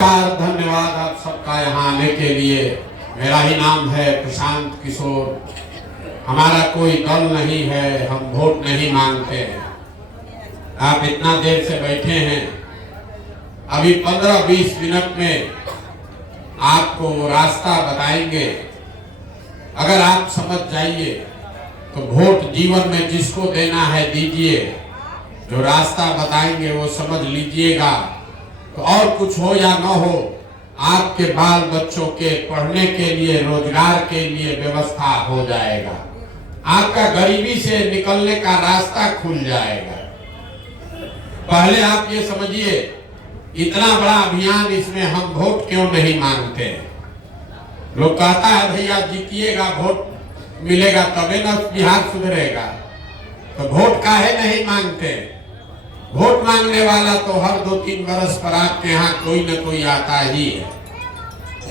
धन्यवाद आप सबका यहाँ आने के लिए। मेरा ही नाम है प्रशांत किशोर। हमारा कोई दल नहीं है, हम वोट नहीं मांगते हैं। आप इतना देर से बैठे हैं, अभी 15-20 मिनट में आपको रास्ता बताएंगे। अगर आप समझ जाइए तो वोट जीवन में जिसको देना है दीजिए। जो रास्ता बताएंगे वो समझ लीजिएगा, तो और कुछ हो या न हो, आपके बाल बच्चों के पढ़ने के लिए, रोजगार के लिए व्यवस्था हो जाएगा। आपका गरीबी से निकलने का रास्ता खुल जाएगा। पहले आप ये समझिए, इतना बड़ा अभियान, इसमें हम वोट क्यों नहीं मांगते हैं? लोग कहता है भैया जीतिएगा, वोट मिलेगा तबे न बिहार सुधरेगा। तो वोट काहे नहीं मांगते? वोट मांगने वाला तो हर 2-3 बरस पर आपके यहाँ कोई न कोई आता ही है।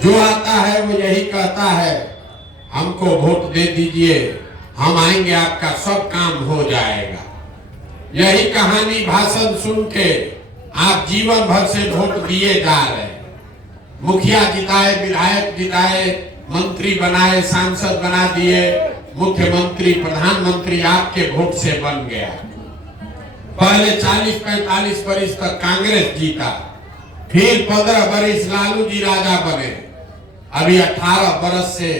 जो आता है वो यही कहता है, हमको वोट दे दीजिए, हम आएंगे, आपका सब काम हो जाएगा। यही कहानी भाषण सुन के आप जीवन भर से वोट दिए जा रहे हैं। मुखिया जिताए, विधायक जिताए, मंत्री बनाए, सांसद बना दिए, मुख्यमंत्री, प्रधानमंत्री आपके वोट से बन गया। पहले 40-45 वर्ष तक कांग्रेस जीता, फिर 15 वर्ष लालू जी राजा बने, अभी 18 वर्ष से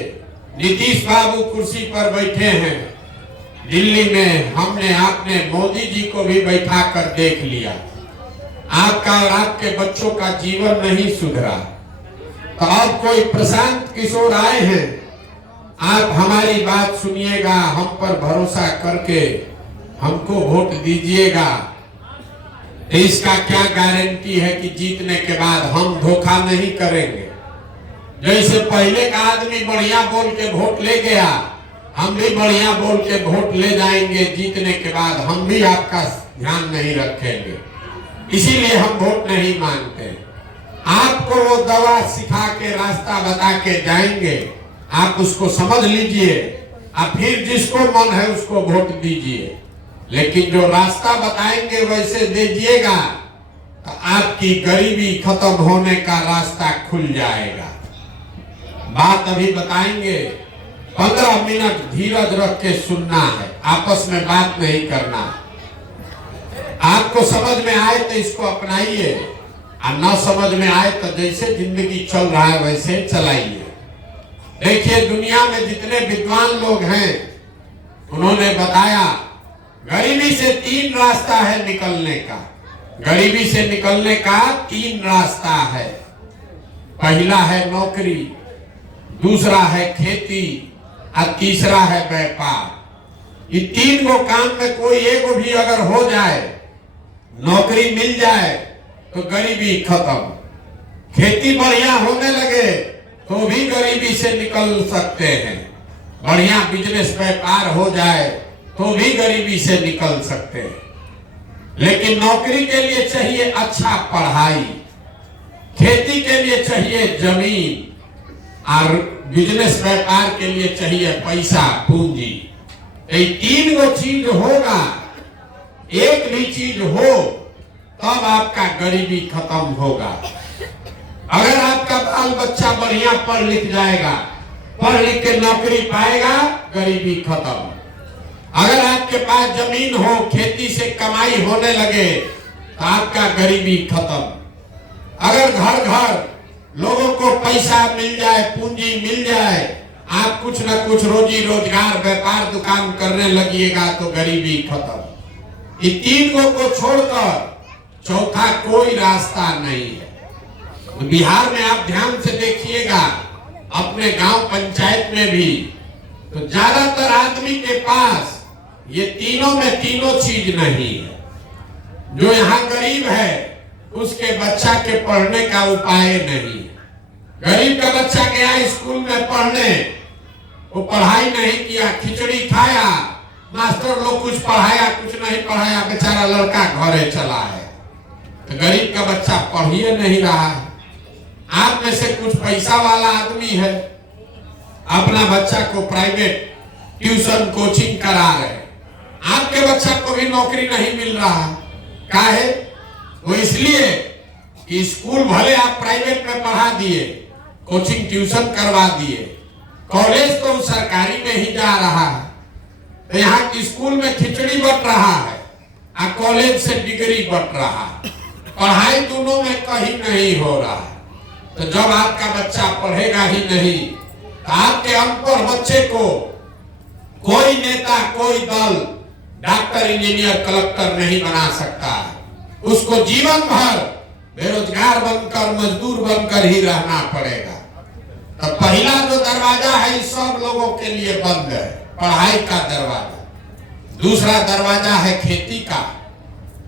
नीतीश बाबू कुर्सी पर बैठे हैं। दिल्ली में हमने आपने मोदी जी को भी बैठा कर देख लिया। आपका और आपके बच्चों का जीवन नहीं सुधरा। तो अब कोई प्रशांत किशोर आए हैं, आप हमारी बात सुनिएगा, हम पर भरोसा करके हमको वोट दीजिएगा। इसका क्या गारंटी है कि जीतने के बाद हम धोखा नहीं करेंगे? जैसे पहले का आदमी बढ़िया बोल के वोट ले गया, हम भी बढ़िया बोल के वोट ले जाएंगे। जीतने के बाद हम भी आपका ध्यान नहीं रखेंगे, इसीलिए हम वोट नहीं मांगते। आपको वो दवा सिखा के, रास्ता बता के जाएंगे, आप उसको समझ लीजिए, आप फिर जिसको मन है उसको वोट दीजिए। लेकिन जो रास्ता बताएंगे वैसे दीजिएगा तो आपकी गरीबी खत्म होने का रास्ता खुल जाएगा। बात अभी बताएंगे, 15 मिनट धीरज रख के सुनना है, आपस में बात नहीं करना। आपको समझ में आए तो इसको अपनाइए, और न समझ में आए तो जैसे जिंदगी चल रहा है वैसे चलाइए। देखिए, दुनिया में जितने विद्वान लोग हैं उन्होंने बताया, गरीबी से 3 रास्ता है निकलने का। गरीबी से निकलने का 3 रास्ता है। पहला है नौकरी, दूसरा है खेती, और तीसरा है व्यापार। ये 3 को काम में कोई एक भी अगर हो जाए, नौकरी मिल जाए तो गरीबी खत्म। खेती बढ़िया होने लगे तो भी गरीबी से निकल सकते हैं। बढ़िया बिजनेस व्यापार हो जाए तो भी गरीबी से निकल सकते हैं। लेकिन नौकरी के लिए चाहिए अच्छा पढ़ाई, खेती के लिए चाहिए जमीन, और बिजनेस व्यापार के लिए चाहिए पैसा, पूंजी। ये 3 गो चीज होगा, एक भी चीज हो तब आपका गरीबी खत्म होगा। अगर आपका बाल बच्चा बढ़िया पढ़ लिख जाएगा, पढ़ लिख के नौकरी पाएगा, गरीबी खत्म। अगर आपके पास जमीन हो, खेती से कमाई होने लगे तो आपका गरीबी खत्म। अगर घर घर लोगों को पैसा मिल जाए, पूंजी मिल जाए, आप कुछ न कुछ रोजी रोजगार, व्यापार, दुकान करने लगिएगा तो गरीबी खत्म। ये 3 को छोड़कर चौथा कोई रास्ता नहीं है। तो बिहार में आप ध्यान से देखिएगा, अपने गांव पंचायत में भी तो ज्यादातर आदमी के पास ये तीनों में तीनों चीज नहीं है। जो यहाँ गरीब है उसके बच्चा के पढ़ने का उपाय नहीं। गरीब का बच्चा गया स्कूल में पढ़ने, वो पढ़ाई नहीं किया, खिचड़ी खाया, मास्टर लोग कुछ पढ़ाया कुछ नहीं पढ़ाया, बेचारा लड़का घरे चला है। तो गरीब का बच्चा पढ़िए नहीं रहा है। आप में से कुछ पैसा वाला आदमी है, अपना बच्चा को प्राइवेट ट्यूशन कोचिंग करा रहे, आपके बच्चा को भी नौकरी नहीं मिल रहा। काहे? वो इसलिए कि स्कूल भले आप प्राइवेट में पढ़ा दिए, कोचिंग ट्यूशन करवा दिए, कॉलेज तो सरकारी में ही जा रहा है, तो यहाँ की स्कूल में खिचड़ी बट रहा है और कॉलेज से डिग्री बट रहा है, पढ़ाई दोनों में कहीं नहीं हो रहा है। तो जब आपका बच्चा पढ़ेगा ही नहीं तो आपके अनपढ़ बच्चे को कोई नेता, कोई दल डॉक्टर, इंजीनियर, कलेक्टर नहीं बना सकता। उसको जीवन भर बेरोजगार बनकर, मजदूर बनकर ही रहना पड़ेगा। तो पहला जो दरवाजा है इस सब लोगों के लिए बंद है, पढ़ाई का दरवाजा। दूसरा दरवाजा है खेती का।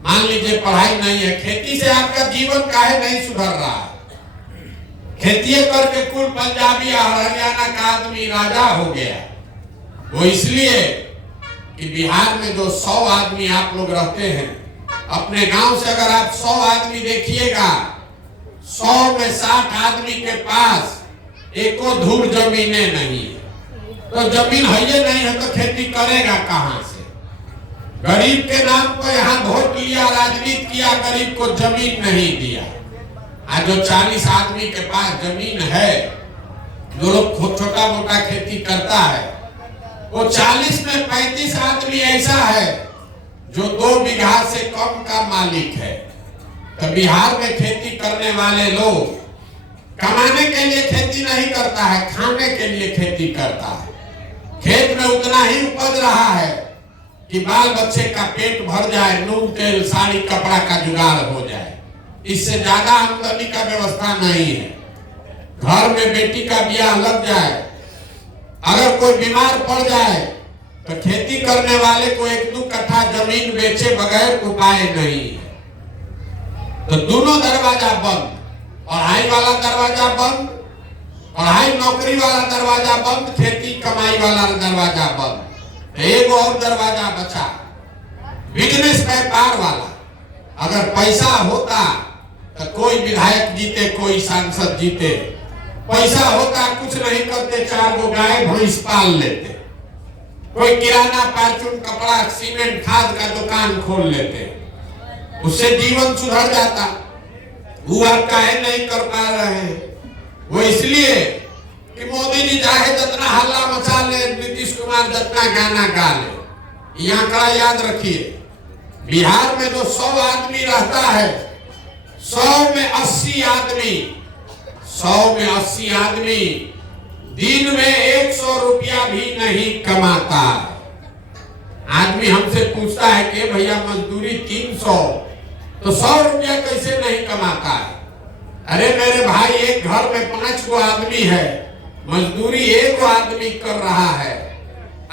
मान लीजिए पढ़ाई नहीं है, खेती से आपका जीवन काहे नहीं सुधर रहा है? खेती करके कुल पंजाबी और हरियाणा का आदमी राजा हो गया। वो इसलिए कि बिहार में जो 100 आदमी आप लोग रहते हैं, अपने गांव से अगर आप 100 आदमी देखिएगा, 100 में 60 आदमी के पास एको धूर जमीनें नहीं है। तो जमीन है नहीं है तो खेती करेगा कहां से? गरीब के नाम पर यहाँ वोट लिया, राजनीति किया, गरीब को जमीन नहीं दिया। आज जो 40 आदमी के पास जमीन है, जो लोग छोटा मोटा खेती करता है, वो 40 में 35 आदमी ऐसा है जो 2 बीघा से कम का मालिक है। तो बिहार में खेती करने वाले लोग कमाने के लिए खेती नहीं करता है, खाने के लिए खेती करता है। खेत में उतना ही उपज रहा है कि बाल बच्चे का पेट भर जाए, नून तेल साड़ी कपड़ा का जुगाड़ हो जाए। इससे ज्यादा आमदनी का व्यवस्था नहीं है। घर में बेटी का ब्याह लग जाए, अगर कोई बीमार पड़ जाए तो खेती करने वाले को 1-2 कट्ठा जमीन बेचे बगैर उपाय नहीं है। तो दोनों दरवाजा बंद, पढ़ाई वाला दरवाजा बंद, पढ़ाई नौकरी वाला दरवाजा बंद, खेती कमाई वाला दरवाजा बंद। एक और दरवाजा बचा, बिजनेस व्यापार वाला। अगर पैसा होता तो कोई विधायक जीते, कोई सांसद जीते। पैसा होता कुछ नहीं करते, 4 गो गाय भैंस पाल लेते, कोई किराना, परचून, कपड़ा, सीमेंट, खाद का दुकान खोल लेते, उससे जीवन सुधर जाता। वो आप काहे नहीं कर पा रहे हैं? वो इसलिए कि मोदी जी चाहे जितना हल्ला मचा ले, नीतीश कुमार जितना गाना गा ले। ये आंकड़ा याद रखिए, बिहार में जो 100 आदमी रहता है, 100 में 80 आदमी, 100 में 80 आदमी दिन में 100 रुपया भी नहीं कमाता। आदमी हमसे पूछता है कि भैया मजदूरी 300, तो 100 रुपया कैसे नहीं कमाता है? अरे मेरे भाई, एक घर में 5 गो आदमी है, मजदूरी 1 आदमी कर रहा है।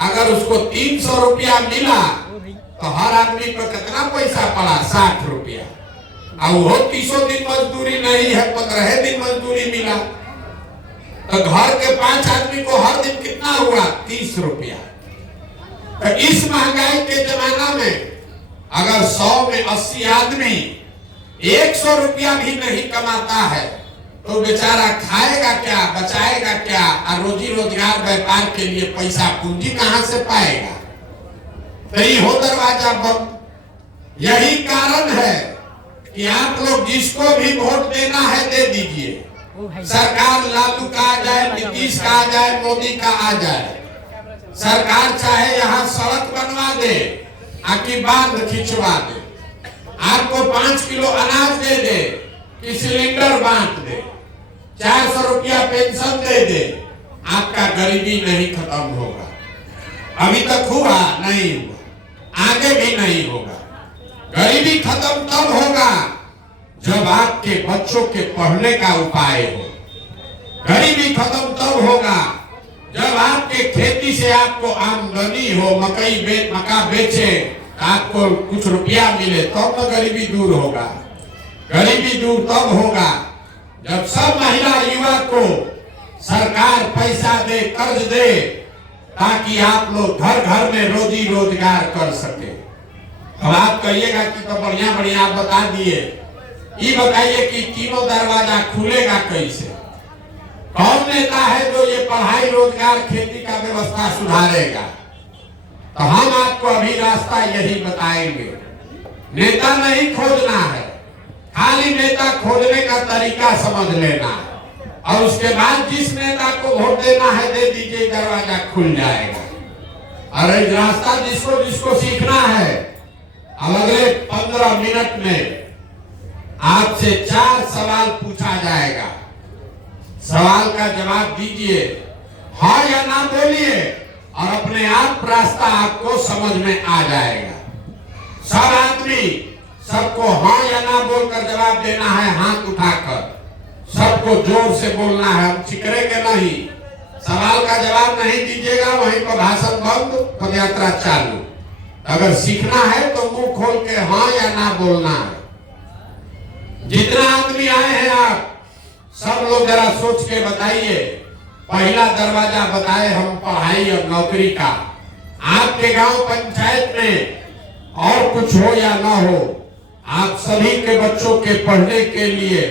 अगर उसको 300 रुपया मिला तो हर आदमी पर कितना पैसा पड़ा? 60 रुपया। अब वो 30 दिन मजदूरी नहीं है, 15 दिन मजदूरी मिला, तो घर के 5 आदमी को हर दिन कितना हुआ? 30 रुपया। तो इस महंगाई के जमाना में अगर 100 में 80 आदमी 100 रुपया भी नहीं कमाता है तो बेचारा खाएगा क्या, बचाएगा क्या, और रोजी रोजगार व्यापार के लिए पैसा पूंजी कहां से पाएगा? तो ये हो दरवाजा बंद। यही कारण है कि आप लोग जिसको भी वोट देना है दे दीजिए। सरकार लालू का आ जाए, नीतीश का आ जाए, मोदी का आ जाए, सरकार चाहे यहाँ सड़क बनवा दे, आकी बांध खिंचवा दे, आपको 5 किलो अनाज दे दे, कि सिलेंडर बांट दे, 400 रुपया पेंशन दे दे, आपका गरीबी नहीं खत्म होगा। अभी तक हुआ नहीं हुआ, आगे भी नहीं होगा। गरीबी खत्म तब होगा जब आपके बच्चों के पढ़ने का उपाय हो। गरीबी खत्म तब होगा जब आपके खेती से आपको आमदनी हो, मक्का बेचे, आपको कुछ रुपया मिले, तब तो गरीबी दूर होगा। गरीबी दूर तब होगा जब सब महिला युवा को सरकार पैसा दे, कर्ज दे, ताकि आप लोग घर घर में रोजी रोजगार कर सके। अब आप कहिएगा कि तो बढ़िया बढ़िया आप बता दिए, ये बताइए कि तीनों दरवाजा खुलेगा कैसे? कौन नेता है जो ये पढ़ाई, रोजगार, खेती का व्यवस्था सुधारेगा? तो हम आपको अभी रास्ता यही बताएंगे। नेता नहीं खोजना है, खाली नेता खोजने का तरीका समझ लेना है और उसके बाद जिस नेता को वोट देना है दे दीजिए, दरवाजा खुल जाएगा। और रास्ता जिसको जिसको सीखना है, अगले 15 मिनट में आपसे 4 सवाल पूछा जाएगा। सवाल का जवाब दीजिए, हाँ या ना बोलिए और अपने आप रास्ता आपको समझ में आ जाएगा। सब आदमी सबको हाँ या ना बोलकर जवाब देना है, हाथ उठाकर सबको जोर से बोलना है, हम चिकरेंगे नहीं। सवाल का जवाब नहीं दीजिएगा, वहीं पर भाषण बंद, पदयात्रा चालू। अगर सीखना है तो मुंह खोल के हाँ या ना बोलना है। जितना आदमी आए हैं आप सब लोग जरा सोच के बताइए। पहला दरवाजा बताए हम पढ़ाई और नौकरी का। आपके गांव पंचायत में और कुछ हो या ना हो, आप सभी के बच्चों के पढ़ने के लिए,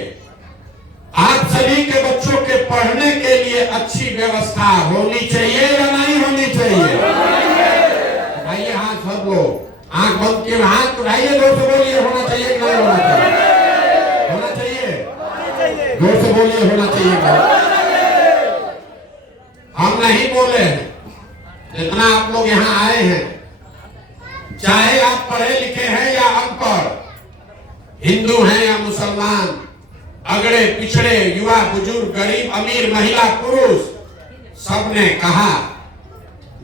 आप सभी के बच्चों के पढ़ने के लिए अच्छी व्यवस्था होनी चाहिए या नहीं होनी चाहिए? उठाइए हाथ सब लोग, आंख बंद किए हाथ उठाइए, जोर से बोलिए होना चाहिए कि नहीं होना चाहिए? होना चाहिए, जोर से बोलिए होना चाहिए। हम नहीं बोले हैं, जितना आप लोग यहाँ आए हैं, चाहे आप पढ़े लिखे हैं या अनपढ़, हिंदू हैं या मुसलमान, अगड़े पिछड़े, युवा बुजुर्ग, गरीब अमीर, महिला पुरुष, सबने कहा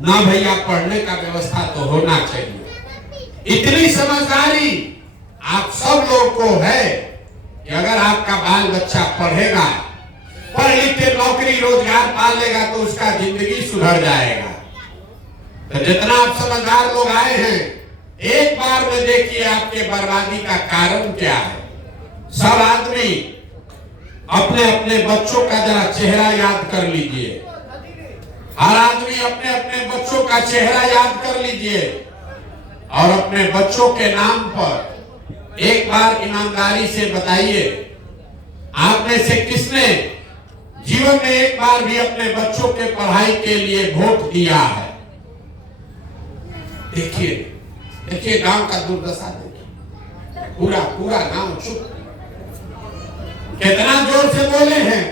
ना भैया पढ़ने का व्यवस्था तो होना चाहिए। इतनी समझदारी आप सब लोग को है कि अगर आपका बाल बच्चा पढ़ेगा, पढ़ लिख के नौकरी रोजगार पा लेगा तो उसका जिंदगी सुधर जाएगा। तो जितना आप समझदार लोग आए हैं, एक बार में देखिए आपके बर्बादी का कारण क्या है। सब आदमी अपने अपने बच्चों का जरा चेहरा याद कर लीजिए। हर आदमी अपने अपने बच्चों का चेहरा याद कर लीजिए और अपने बच्चों के नाम पर एक बार ईमानदारी से बताइए, आप में से किसने जीवन में एक बार भी अपने बच्चों के पढ़ाई के लिए वोट दिया है? देखिए देखिए गांव का दुर्दशा देखिए, पूरा पूरा गांव चुप। कितना जोर से बोले हैं,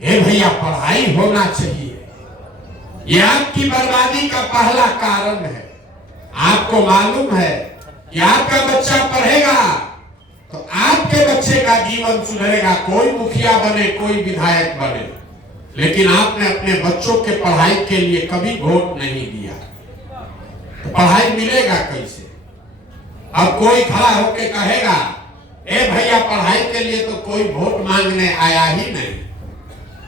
हे भैया पढ़ाई होना चाहिए। ये आपकी बर्बादी का पहला कारण है। आपको मालूम है कि आपका बच्चा पढ़ेगा तो आपके बच्चे का जीवन सुधरेगा। कोई मुखिया बने, कोई विधायक बने, लेकिन आपने अपने बच्चों के पढ़ाई के लिए कभी वोट नहीं दिया, तो पढ़ाई मिलेगा कैसे? अब कोई खड़ा होके कहेगा, ए भैया पढ़ाई के लिए तो कोई वोट मांगने आया ही नहीं,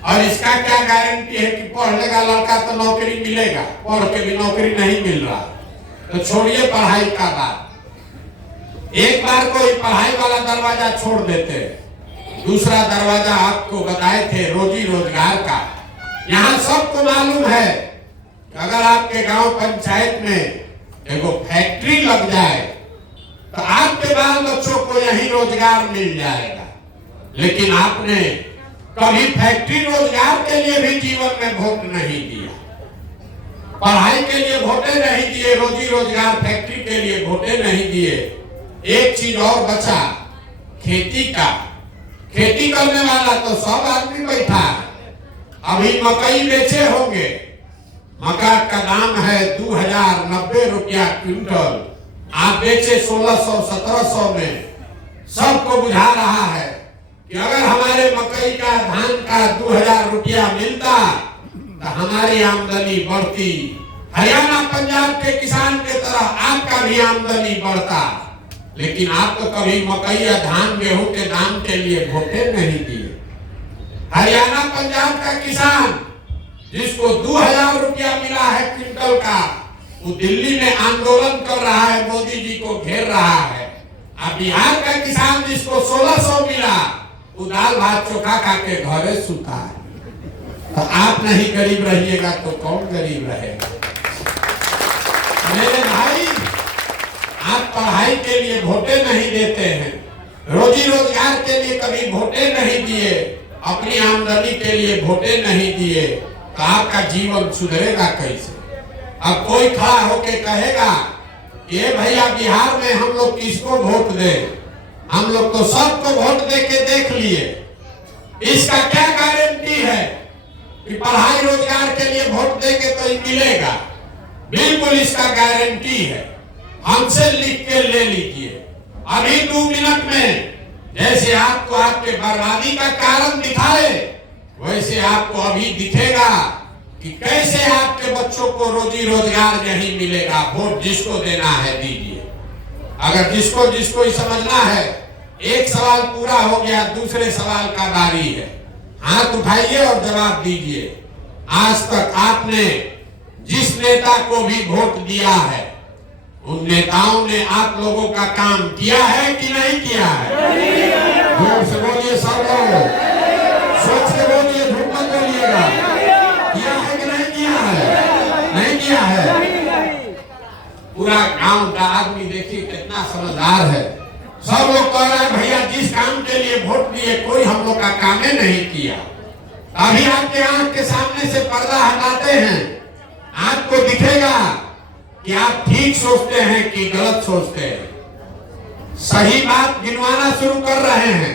और इसका क्या गारंटी है कि पढ़ लेगा लड़का तो नौकरी मिलेगा? पढ़ के भी नौकरी नहीं मिल रहा, तो छोड़िए पढ़ाई का बात। एक बार कोई पढ़ाई वाला दरवाजा छोड़ देते, दूसरा दरवाजा आपको बताए थे रोजी रोजगार का। यहाँ सबको मालूम है कि अगर आपके गांव पंचायत में एगो फैक्ट्री लग जाए तो आपके बाल बच्चों को यही रोजगार मिल जाएगा। लेकिन आपने कभी फैक्ट्री रोजगार के लिए भी जीवन में वोट नहीं दिया, पढ़ाई के लिए वोटे नहीं दिए, रोजी रोजगार फैक्ट्री के लिए वोटे नहीं दिए। एक चीज और बचा, खेती का। खेती करने वाला तो सब आदमी बैठा है। अभी मकई बेचे होंगे, मक्का का दाम है 2090 रुपया क्विंटल, आप बेचे 1600-1700 में। सबको बुझा रहा है कि अगर हमारे मकई का धान का 2000 रुपया मिलता तो हमारी आमदनी बढ़ती, हरियाणा पंजाब के किसान के तरह आपका भी आमदनी बढ़ता। लेकिन आप तो कभी मकई या धान गेहूं के दाम के लिए वोटे नहीं दिए। हरियाणा पंजाब का किसान जिसको 2000 रुपया मिला है क्विंटल का, वो दिल्ली में आंदोलन कर रहा है, मोदी जी को घेर रहा है। अब बिहार का किसान जिसको 1600 मिला, वो दाल भात चोखा खा के घरे सुता है। तो आप नहीं गरीब रहिएगा तो कौन गरीब रहेगा? मेरे भाई, आप पढ़ाई के लिए वोटे नहीं देते हैं, रोजी रोजगार के लिए कभी वोटे नहीं दिए, अपनी आमदनी के लिए वोटे नहीं दिए, तो आपका जीवन सुधरेगा कैसे? अब कोई खड़ा होके कहेगा ये भैया बिहार में हम लोग किसको वोट दें? हम लोग तो सबको वोट दे के देख लिए। इसका क्या गारंटी है कि पढ़ाई रोजगार के लिए वोट दे के तो ही मिलेगा? बिल्कुल इसका गारंटी है। हमसे लिख के ले लीजिए। अभी 2 मिनट में जैसे आपको आपके बर्बादी का कारण दिखाए, वैसे आपको अभी दिखेगा कि कैसे आपके बच्चों को रोजी रोजगार नहीं मिलेगा। वोट जिसको देना है दीजिए। अगर जिसको जिसको ही समझना है, एक सवाल पूरा हो गया, दूसरे सवाल का बारी है। हाथ उठाइए और जवाब दीजिए। आज तक आपने जिस नेता को भी वोट दिया है, उन नेताओं ने आप लोगों का काम किया है कि नहीं किया है? जोर से बोलिए सब लोग, सोच के बोलिए, झूठ मत बोलिएगा। किया है कि नहीं किया है? नहीं किया है। पूरा गांव का आदमी देखिए कितना समझदार है। सब लोग कह रहे हैं भैया जिस काम के लिए वोट दिए कोई हम लोग का काम नहीं किया। अभी आपके आंख के सामने से पर्दा हटाते हैं, आपको दिखेगा कि आप ठीक सोचते हैं कि गलत सोचते हैं। सही बात गिनवाना शुरू कर रहे हैं।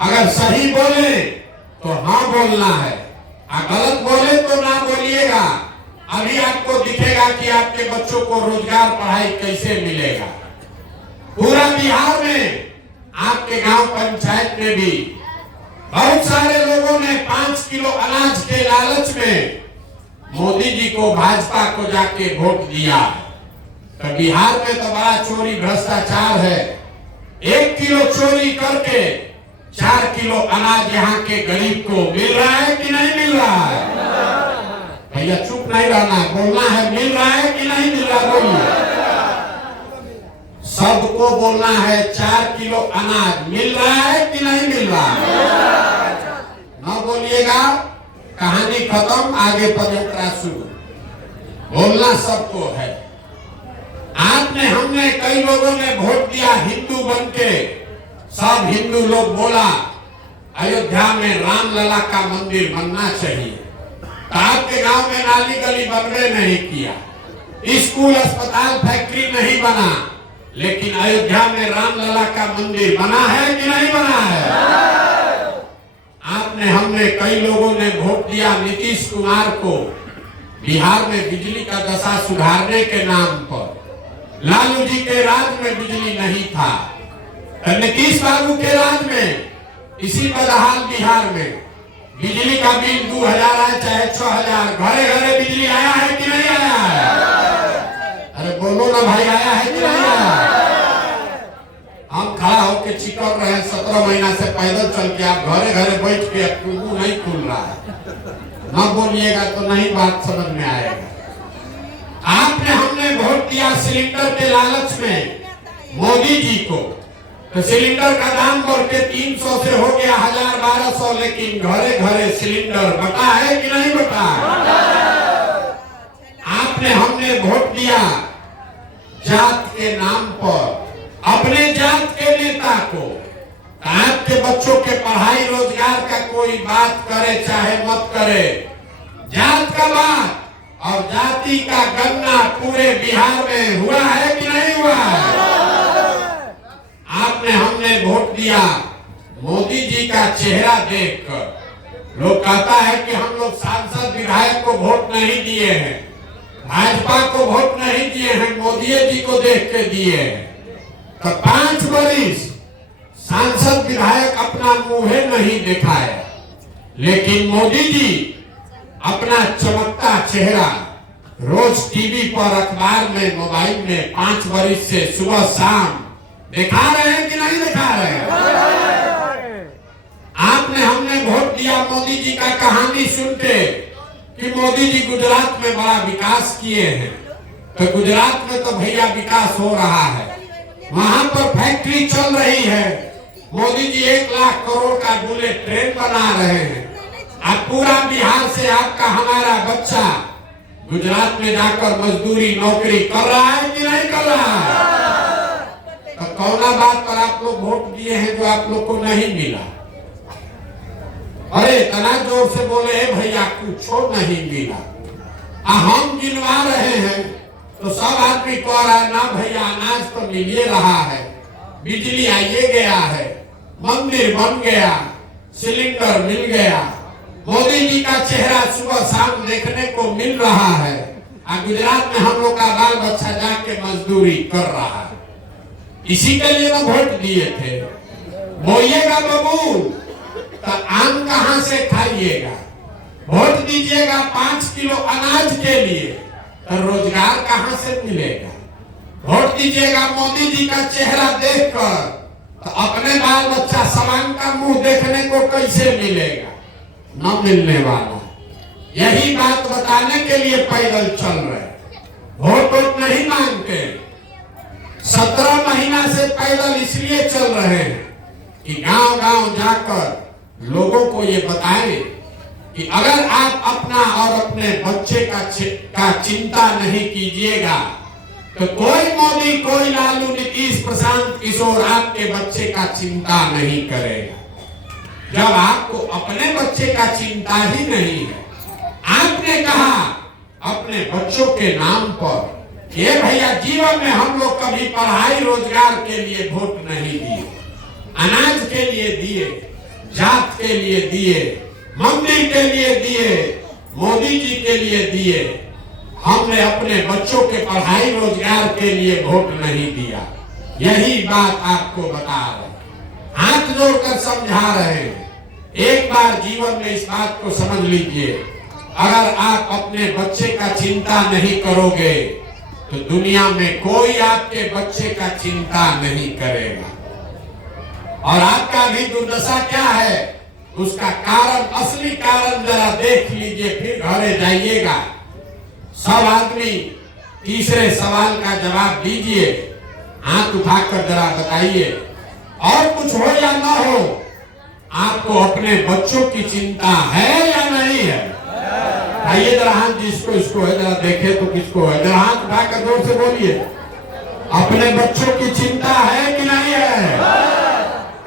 अगर सही बोले तो हाँ बोलना है, और गलत बोले तो ना बोलिएगा। अभी आपको दिखेगा कि आपके बच्चों को रोजगार पढ़ाई कैसे मिलेगा। पूरा बिहार में आपके गांव पंचायत में भी बहुत सारे लोगों ने 5 किलो अनाज के लालच में मोदी जी को, भाजपा को जाके वोट दिया। तो बिहार में तो बड़ा चोरी भ्रष्टाचार है। 1 किलो चोरी करके 4 किलो अनाज यहाँ के गरीब को मिल रहा है कि नहीं मिल रहा है? भैया चुप नहीं रहना, बोलना है। मिल रहा है कि नहीं मिल रहा? बोलिए। सबको बोलना है 4 किलो अनाज मिल रहा है कि नहीं मिल रहा है? न बोलिएगा, कहानी खत्म, आगे पदयात्रा शुरू। बोलना सबको है। आपने, हमने, कई लोगों ने वोट दिया हिंदू बनके। सब हिंदू लोग बोला अयोध्या में रामलला का मंदिर बनना चाहिए। तो आपके गांव में नाली गली बनवे नहीं किया, स्कूल अस्पताल फैक्ट्री नहीं बना, लेकिन अयोध्या में रामलला का मंदिर बना है कि नहीं बना है? आपने, हमने, कई लोगों ने वोट दिया नीतीश कुमार को बिहार में बिजली का दशा सुधारने के नाम पर। लालू जी के राज में बिजली नहीं था, तो नीतीश बाबू के राज में इसी बदहाल बिहार में बिजली का बिल 2000 आए चाहे 6000, घरे घरे बिजली आया है कि नहीं आया है? अरे बोलो ना भाई, आया है कि नहीं आया? हम खड़ा होकर चिपक रहे हैं 17 महीना से पैदल चल के, आप घरे घरे बैठ के मुंह नहीं खुल रहा है। न बोलिएगा तो नहीं बात समझ में आएगा। आपने, हमने वोट दिया सिलेंडर के लालच में मोदी जी को। तो सिलेंडर का दाम बढ़ के 300 से हो गया 1000-1200, लेकिन घरे घरे सिलेंडर बटा है कि नहीं बटा? आपने, हमने वोट दिया जात के नाम पर अपने जात के नेता को। आपके बच्चों के पढ़ाई रोजगार का कोई बात करे चाहे मत करे, जात का बात और जाति का गन्ना पूरे बिहार में हुआ है कि नहीं हुआ है? आपने, हमने वोट दिया मोदी जी का चेहरा देखकर। लोग कहता है कि हम लोग सांसद विधायक को वोट नहीं दिए हैं, भाजपा को वोट नहीं दिए हैं, मोदी जी को देख के दिए हैं। तो 5 वर्ष सांसद विधायक अपना मुंह नहीं दिखाया, लेकिन मोदी जी अपना चमकता चेहरा रोज टीवी पर, अखबार में, मोबाइल में 5 वर्ष से सुबह शाम दिखा रहे हैं कि नहीं दिखा रहे हैं? आपने, हमने वोट दिया मोदी जी का कहानी सुन के कि मोदी जी गुजरात में बड़ा विकास किए हैं। तो गुजरात में तो भैया विकास हो रहा है, वहां पर फैक्ट्री चल रही है। मोदी जी 1 लाख करोड़ का बुलेट ट्रेन बना रहे हैं। अब पूरा बिहार से आपका, हमारा बच्चा गुजरात में जाकर मजदूरी नौकरी कर रहा है कि नहीं कर रहा है? तो कौना बात पर आप लोग वोट दिए हैं जो आप लोग को नहीं मिला? अरे इतना जोर से बोले भैया कुछ नहीं मिला। हम गिनवा रहे हैं तो सब आदमी कह रहा है ना भैया अनाज तो मिल रहा है, बिजली आइए गया है, मंदिर बन गया, सिलेंडर मिल गया, मोदी जी का चेहरा सुबह शाम देखने को मिल रहा है। गुजरात में हम लोग का बाल बच्चा जाके मजदूरी कर रहा है। इसी के लिए तो वोट दिए थे। बोइएगा बबूल तो आम कहां से खाइएगा, वोट दीजिएगा 5 किलो अनाज के लिए तो रोजगार कहां से मिलेगा। वोट दीजिएगा मोदी जी का चेहरा देखकर तो अपने बाल बच्चा सवांग का मुंह देखने को कैसे मिलेगा, न मिलने वाला। यही बात बताने के लिए पैदल चल रहे, वोट नहीं मांगते। 17 महीना से पैदल इसलिए चल रहे हैं कि गांव गांव जाकर लोगों को ये बताएं कि अगर आप अपना और अपने बच्चे का चिंता नहीं कीजिएगा तो कोई मोदी, कोई लालू, नीतीश, प्रशांत किशोर आपके बच्चे का चिंता नहीं करेगा। जब आपको अपने बच्चे का चिंता ही नहीं है, आपने कहा अपने बच्चों के नाम पर ये भैया जीवन में हम लोग कभी पढ़ाई रोजगार के लिए वोट नहीं दिए, अनाज के लिए दिए, जात के लिए दिए, मंदिर के लिए दिए, मोदी जी के लिए दिए। हमने अपने बच्चों के पढ़ाई रोजगार के लिए वोट नहीं दिया। यही बात आपको बता रहे, हाथ जोड़कर समझा रहे हैं। एक बार जीवन में इस बात को समझ लीजिए, अगर आप अपने बच्चे का चिंता नहीं करोगे तो दुनिया में कोई आपके बच्चे का चिंता नहीं करेगा। और आपका भी दुर्दशा क्या है, उसका कारण, असली कारण जरा देख लीजिए, फिर घरे जाइएगा। सब आदमी तीसरे सवाल का जवाब दीजिए, हाथ उठाकर जरा बताइए। और कुछ हो या ना हो, आपको अपने बच्चों की चिंता है या नहीं है? आइए जरा हाथ, जिसको इसको है जरा देखे तो किसको है, जरा हाथ उठाकर जोर से बोलिए, अपने बच्चों की चिंता है कि नहीं है?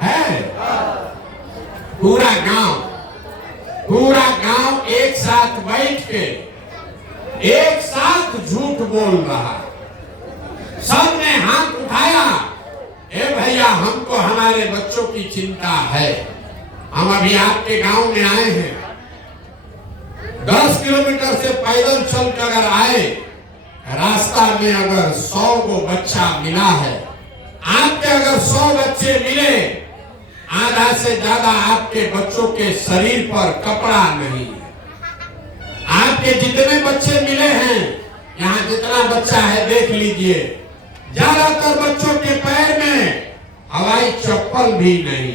है। पूरा गांव एक साथ बैठ के एक साथ झूठ बोल रहा, सबने हाथ उठाया, ए भैया हमको हमारे बच्चों की चिंता है। हम अभी आपके गांव में आए हैं, 10 किलोमीटर से पैदल चल कर अगर आए, रास्ता में अगर 100 को बच्चा मिला है, आपके अगर 100 बच्चे मिले, आधा से ज्यादा आपके बच्चों के शरीर पर कपड़ा नहीं है। आपके जितने बच्चे मिले हैं, यहाँ जितना बच्चा है देख लीजिए, ज्यादातर बच्चों के पैर में हवाई चप्पल भी नहीं।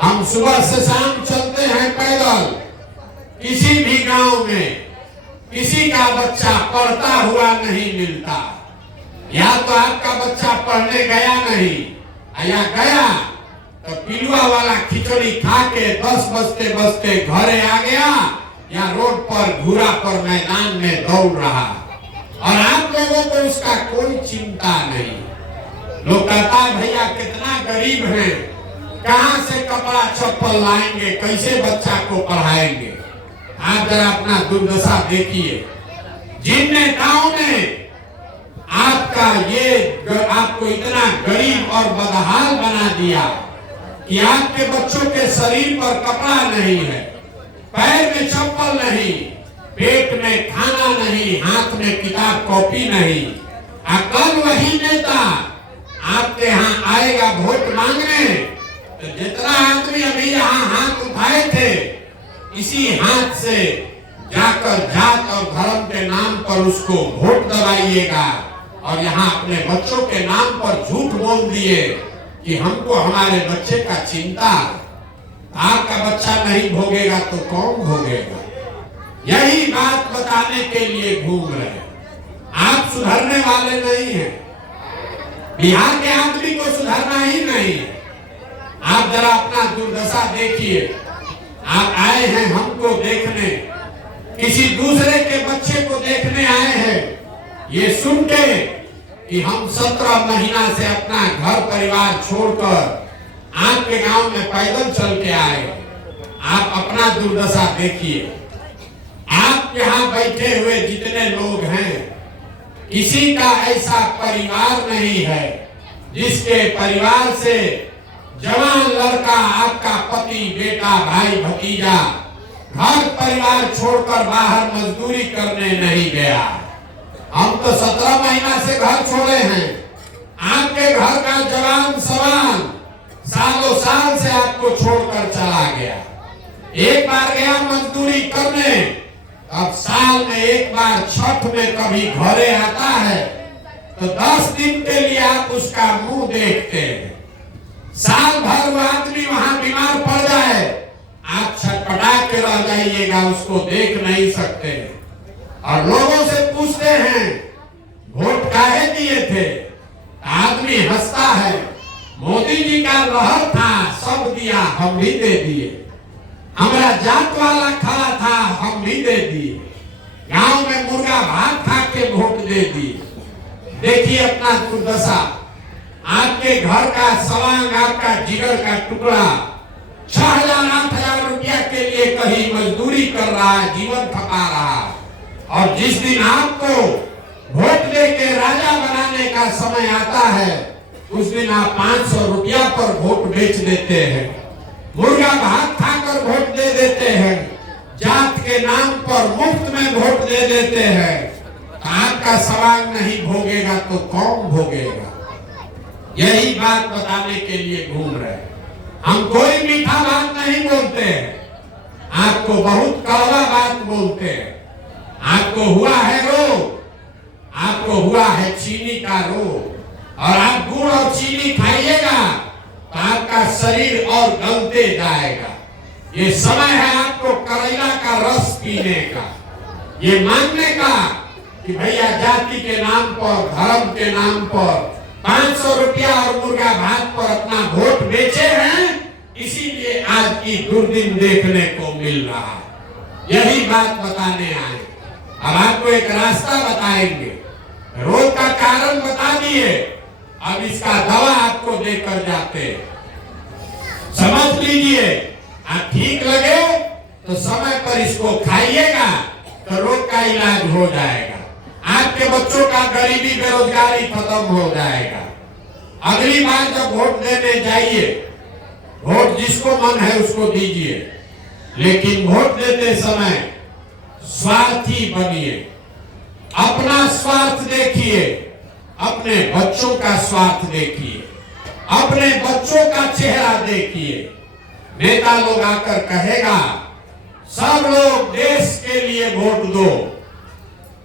हम सुबह से शाम चलते हैं पैदल, किसी भी गांव में किसी का बच्चा पढ़ता हुआ नहीं मिलता। या तो आपका बच्चा पढ़ने गया नहीं, या गया तो पिलुआ वाला खिचड़ी खा के 10 बजते बजते घरे आ गया, या रोड पर घूरा पर मैदान में दौड़ रहा, और आप लोगों को उसका कोई चिंता नहीं। लोग कहता भैया कितना गरीब हैं, कहां से कपड़ा चप्पल लाएंगे, कैसे बच्चा को पढ़ाएंगे। आप जरा अपना दुर्दशा देखिए। जिन नेताओं ने आपको इतना गरीब और बदहाल बना दिया कि आपके बच्चों के शरीर पर कपड़ा नहीं है, पैर में चप्पल नहीं, पेट में खाना नहीं, हाथ में किताब कॉपी नहीं। कल वही नेता आपके यहाँ आएगा वोट मांगने, तो जितना आदमी अभी यहाँ हाथ उठाए थे, इसी हाथ से जाकर जात और धर्म के नाम पर उसको वोट दबाइएगा। और यहाँ अपने बच्चों के नाम पर झूठ बोल दिए कि हमको हमारे बच्चे का चिंता। आपका बच्चा नहीं भोगेगा तो कौन भोगेगा? यही बात बताने के लिए घूम रहे हैं। आप सुधरने वाले नहीं हैं, बिहार के आदमी को सुधरना ही नहीं है। आप जरा अपना दुर्दशा देखिए। आप आए हैं हमको देखने, किसी दूसरे के बच्चे को देखने आए हैं, ये सुन के कि हम 17 महीना से अपना घर परिवार छोड़कर आपके गांव में पैदल चल के आए। आप अपना दुर्दशा देखिए। आप यहाँ बैठे हुए जितने लोग हैं, किसी का ऐसा परिवार नहीं है जिसके परिवार से जवान लड़का, आपका पति, बेटा, भाई, भतीजा घर परिवार छोड़कर बाहर मजदूरी करने नहीं गया। हम तो 17 महीना से घर छोड़े हैं। आपके घर का जवान सवाल सालों साल से आपको छोड़कर चला गया। एक बार गया मजदूरी करने, अब साल में एक बार छठ में कभी घरे आता है तो 10 दिन के लिए आप उसका मुंह देखते हैं। साल भर वो आदमी वहां बीमार पड़ जाए, आप छटपटा के रह जाइएगा, उसको देख नहीं सकते। और लोगों से पूछते हैं वोट काहे दिए थे, आदमी हंसता है, मोदी जी का लहर था, सब दिया, हम भी दे दिए। हमारा जात वाला खड़ा था, हम भी दे दिए। गांव में मुर्गा भात खा के वोट दे दिए। देखिए अपना दुर्दशा, आपके घर का सवांग, आपका जिगर का टुकड़ा 6,000-8,000 रुपया के लिए कहीं मजदूरी कर रहा है, जीवन खपा रहा है। और जिस दिन आपको वोट लेके राजा बनाने का समय आता है, उस दिन आप 500 रुपया पर वोट बेच देते हैं, मुर्गा भात खाकर वोट दे देते हैं, जात के नाम पर मुफ्त में वोट दे देते हैं। आपका सवाल नहीं भोगेगा तो कौन भोगेगा? यही बात बताने के लिए घूम रहे। हम कोई मीठा बात नहीं बोलते हैं, आपको बहुत कड़वा बात बोलते हैं। आपको हुआ है रोग, आपको हुआ है चीनी का रोग, और आप गुड़ और चीनी खाइएगा तो आपका शरीर और गलते जाएगा। ये समय है आपको करेला का रस पीने का, ये मानने का कि भैया जाति के नाम पर, धर्म के नाम पर 500 रुपया और मुर्गा भात पर अपना वोट बेचे हैं, इसीलिए आज की दुर्दिन देखने को मिल रहा है। यही बात बताने आए। अब आपको एक रास्ता बताएंगे, रोग का कारण बता दिए, अब इसका दवा आपको देकर जाते, समझ लीजिए। आप ठीक लगे तो समय पर इसको खाइएगा तो रोग का इलाज हो जाएगा। आपके बच्चों का गरीबी बेरोजगारी खत्म हो जाएगा। अगली बार जब वोट देने जाइए, वोट जिसको मन है उसको दीजिए, लेकिन वोट देते समय स्वार्थी बनिए। अपना स्वार्थ देखिए, अपने बच्चों का स्वार्थ देखिए, अपने बच्चों का चेहरा देखिए। नेता लोग आकर कहेगा सब लोग देश के लिए वोट दो,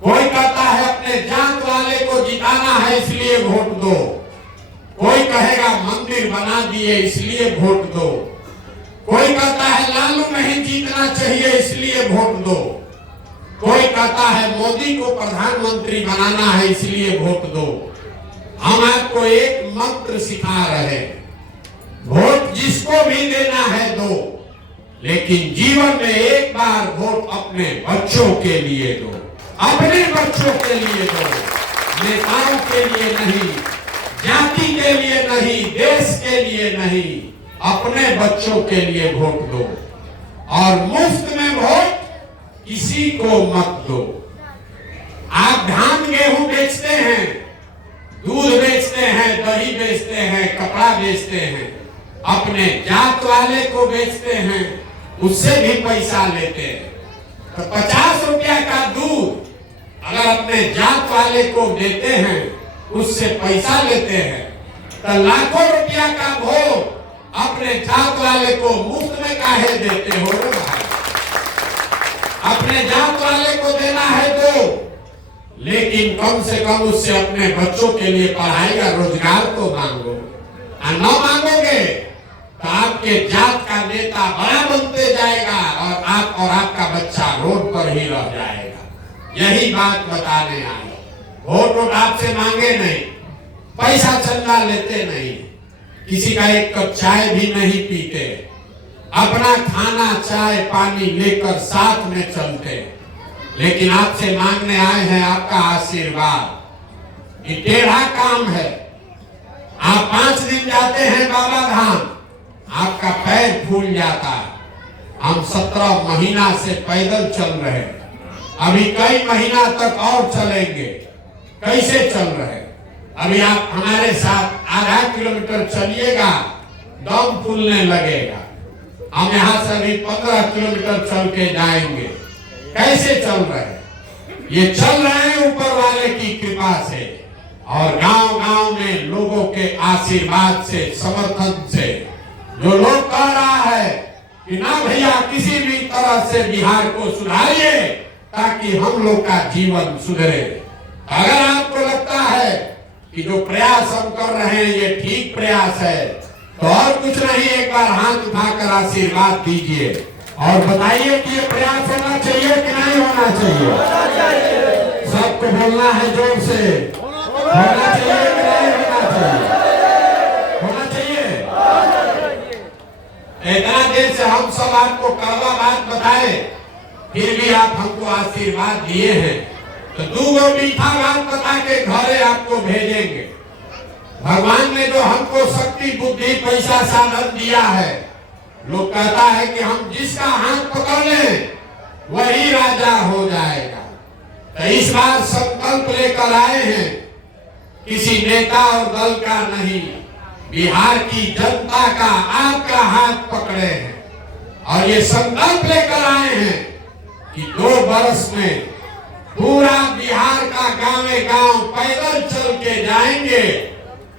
कोई कहता है अपने जात वाले को जिताना है इसलिए वोट दो, कोई कहेगा मंदिर बना दिए इसलिए वोट दो, कोई कहता है लालू नहीं जीतना चाहिए इसलिए वोट दो, कोई कहता है मोदी को प्रधानमंत्री बनाना है इसलिए वोट दो। हम आपको एक मंत्र सिखा रहे, वोट जिसको भी देना है दो, लेकिन जीवन में एक बार वोट अपने बच्चों के लिए दो, अपने बच्चों के लिए दो, नेताओं के लिए नहीं, जाति के लिए नहीं, देश के लिए नहीं, अपने बच्चों के लिए वोट दो। और मुफ्त में वोट किसी को मत दो। आप धान गेहूं बेचते हैं, दूध बेचते हैं, दही बेचते हैं, कपड़ा बेचते हैं, अपने जात वाले को बेचते हैं, उससे भी पैसा लेते हैं। तो 50 रुपया का दूध अगर अपने जात वाले को देते हैं, उससे पैसा लेते हैं, तो लाखों रुपया का भोग अपने जात वाले को मुफ्त में काहे देते हो रे भाई? अपने जात वाले को देना है तो, लेकिन कम से कम उससे अपने बच्चों के लिए पढ़ाई का रोजगार तो मांगो। और न मांगोगे तो आपके जात का नेता बड़ा बनते जाएगा और आप और आपका बच्चा रोड पर ही रह जाएगा। यही बात बताने आए। वोट आपसे मांगे नहीं, पैसा चंदा लेते नहीं, किसी का एक कप चाय भी नहीं पीते, अपना खाना चाय पानी लेकर साथ में चलते, लेकिन आपसे मांगने आए हैं आपका आशीर्वाद। ये टेढ़ा काम है। आप 5 दिन जाते हैं बाबा धाम, आपका पैर फूल जाता है। हम 17 महीना से पैदल चल रहे हैं, अभी कई महीना तक और चलेंगे। कैसे चल रहे? अभी आप हमारे साथ आधा किलोमीटर चलिएगा, दम फूलने लगेगा। हम यहाँ से अभी 15 किलोमीटर चल के जाएंगे। कैसे चल रहे हैं? ये चल रहे हैं ऊपर वाले की कृपा से और गांव-गांव में लोगों के आशीर्वाद से, समर्थन से। जो लोग कह रहा है कि ना भैया किसी भी तरह से बिहार को सुधारिए ताकि हम लोग का जीवन सुधरे। अगर आपको लगता है कि जो प्रयास हम कर रहे हैं ये ठीक प्रयास है तो और कुछ नहीं, एक बार हाथ उठाकर आशीर्वाद दीजिए और बताइए कि ये प्रयास होना चाहिए कि नहीं होना चाहिए। सबको बोलना है जोर से, होना चाहिए कि नहीं होना चाहिए? होना चाहिए। इतना देर से हम सब आपको कड़वा बात बताए, फिर भी आप हमको आशीर्वाद दिए हैं, तो 2 मीठा बात बता के घरे आपको भेजेंगे। भगवान ने जो हमको शक्ति, बुद्धि, पैसा, साधन दिया है, लोग कहता है कि हम जिसका हाथ पकड़ लें वही राजा हो जाएगा। तो इस बार संकल्प लेकर आए हैं, किसी नेता और दल का नहीं, बिहार की जनता का, आपका हाथ पकड़े हैं और ये संकल्प लेकर आए हैं कि 2 वर्ष में पूरा बिहार का गांव-गांव पैदल चल के जाएंगे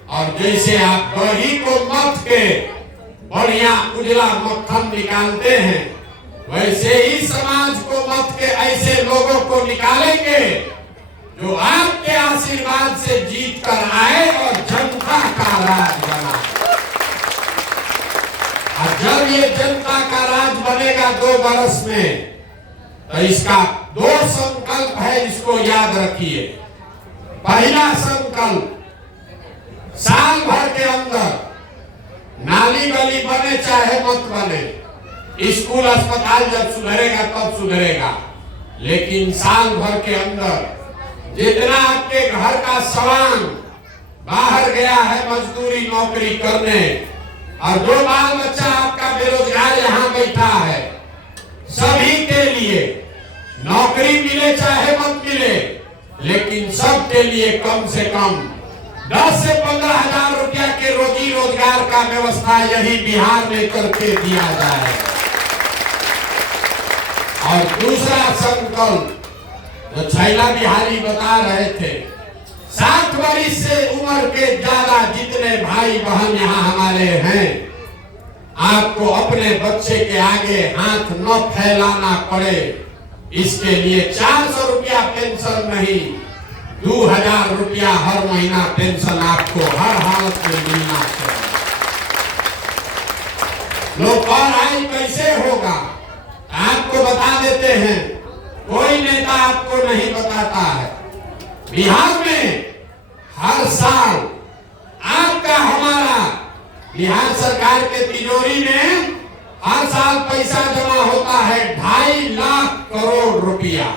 और जैसे आप दही को मथ के बढ़िया उजला मक्खन निकालते हैं, वैसे ही समाज को मथ के ऐसे लोगों को निकालेंगे जो आपके आशीर्वाद से जीत कर आए और जनता का राज बना। और जब ये जनता का राज बनेगा 2 वर्ष में, तो इसका 2 संकल्प है, इसको याद रखिए। पहला संकल्प, साल भर के अंदर नाली गली बने चाहे मत बने, स्कूल अस्पताल जब सुधरेगा तब सुधरेगा, लेकिन साल भर के अंदर जितना आपके घर का सामान बाहर गया है मजदूरी नौकरी करने और 2 बाल बच्चा आपका बेरोजगार यहाँ बैठा है, सभी के लिए नौकरी मिले चाहे मत मिले, लेकिन सबके लिए कम से कम 10 से 15 हजार रुपया के रोजी रोजगार का व्यवस्था यही बिहार में करके दिया जाए। और दूसरा संकल्प जो छैला बिहारी बता रहे थे, 60 वर्ष से उम्र के ज्यादा जितने भाई बहन यहाँ हमारे हैं, आपको अपने बच्चे के आगे हाथ न फैलाना पड़े, इसके लिए 400 रुपया पेंशन नहीं, 2000 रुपया हर महीना पेंशन आपको हर हालत में मिलना चाहिए। लोग और आई कैसे होगा आपको बता देते हैं, कोई नेता आपको नहीं बताता है। बिहार में हर साल आपका, हमारा बिहार सरकार के तिजोरी में हर साल पैसा जमा होता है 2.5 लाख करोड़ रुपया।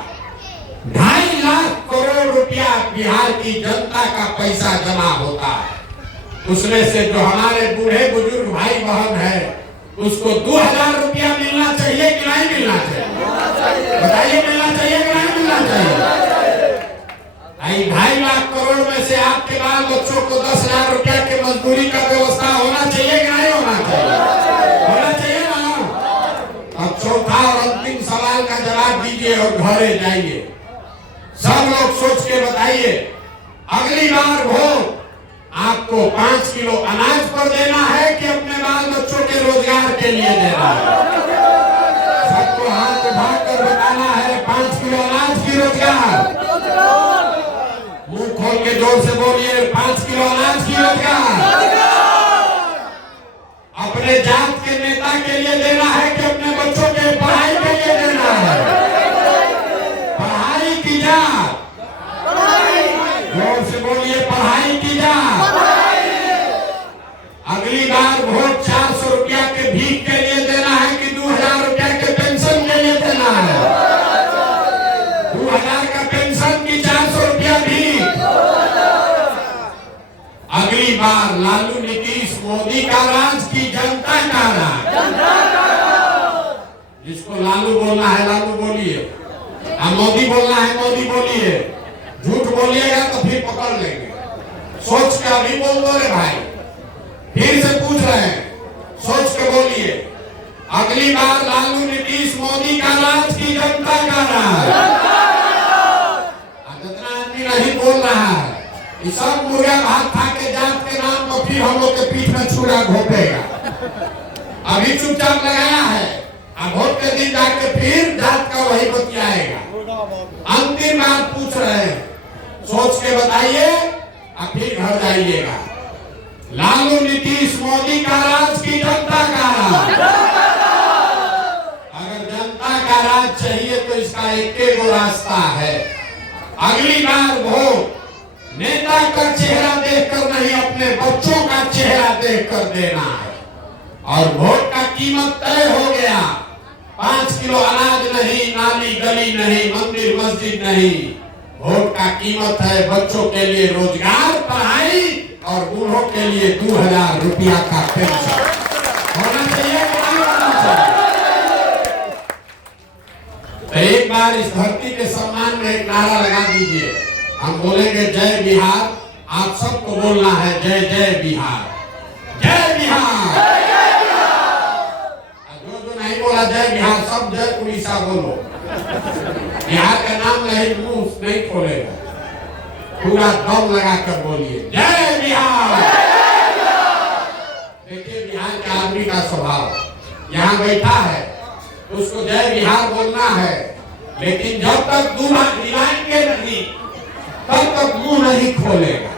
2.5 लाख करोड़ रुपया बिहार की जनता का पैसा जमा होता है। उसमें से जो हमारे बूढ़े बुजुर्ग भाई बहन है उसको 2000 रुपया मिलना चाहिए कि नहीं मिलना चाहिए? बताइए, मिलना चाहिए कि नहीं मिलना चाहिए? 2.5 लाख करोड़ में से आपके बाल बच्चों को 10,000 रुपया के मजदूरी का व्यवस्था होना चाहिए कि नहीं होना चाहिए? होना चाहिए ना। अब चौथा और अंतिम सवाल का जवाब दीजिए और घरे जाइए। सब लोग सोच के बताइए, अगली बार वोट आपको 5 किलो अनाज पर देना है कि अपने बाल बच्चों के रोजगार के लिए देना है? सबको हाथ उठाकर बताना है 5 किलो अनाज की रोजगार। मुंह खोल के जोर से बोलिए, 5 किलो अनाज की रोजगार। अपने जात के नेता के लिए देना है कि अपने बच्चों के पढ़ाई के लिए देना है? पढ़ाई की जात, जोर से बोलिए, पढ़ाई की जात। अगली बार वोट 400 रुपया के भीख के लिए देना है कि 2000 रुपया के पेंशन के लिए देना है? 2000 का पेंशन की 400 रुपया भीख। अगली बार लालू नीतीश मोदी का राज की जनता का राज। जिसको लालू बोलना है लालू बोलिए, मोदी बोलना है मोदी बोलिए। झूठ बोलिएगा तो फिर पकड़ लेंगे। सोच के अभी बोल दो रे भाई, फिर से पूछ रहे हैं, सोच के बोलिए। अगली बार लालू नीतीश मोदी का राज की जनता का राज। जितना आदमी नहीं बोल रहा है, ये सब मुर्गा भात खा के जात के नाम पर फिर हम लोग के पीठ में छुरा घोपेगा। अभी चुपचाप लगाया है, अब वोट के दिन जाके फिर जात का वही बतियाएगा। अंतिम बार पूछ रहे हैं, सोच के बताइए, अब फिर घर जाइएगा। लालू नीतीश मोदी का राज की जनता का राज। अगर जनता का राज चाहिए तो इसका एक ही रास्ता है, अगली बार वोट नेता का चेहरा देखकर नहीं, अपने बच्चों का चेहरा देखकर देना है। और वोट का कीमत तय हो गया, 5 किलो अनाज नहीं, नाली गली नहीं, मंदिर मस्जिद नहीं। वोट का कीमत है बच्चों के लिए रोजगार, पढ़ाई और बूढ़ों के लिए 2000 रुपया का पेंशन होना चाहिए कि नहीं होना चाहिए। तो एक बार इस धरती के सम्मान में एक नारा लगा दीजिए। हम बोलेंगे जय बिहार, आप सबको बोलना है जय जय बिहार, जय बिहार। जो नहीं बोला जय बिहार, सब जय उड़ीसा बोलो। बिहार का नाम नहीं, मुंह नहीं खोलेगा, पूरा दम लगा कर बोलिए जय बिहार। देखिए बिहार के आदमी का स्वभाव, यहाँ बैठा है उसको जय बिहार बोलना है, लेकिन जब तक दूल्हा हिलाएंगे नहीं तब तक मुंह नहीं खोलेगा।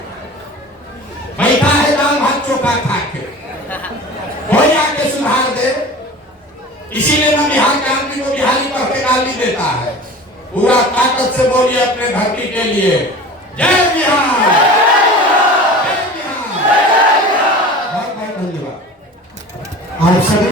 बैठा है दाल भात चोखा खा के, कोई आके सुधार दे। इसीलिए ना बिहार के आदमी को बिहारी कह के गाली देता है। पूरा ताकत से बोलिए अपने धरती के लिए जय बिहार, जय बिहार। बहुत बहुत धन्यवाद आप सभी।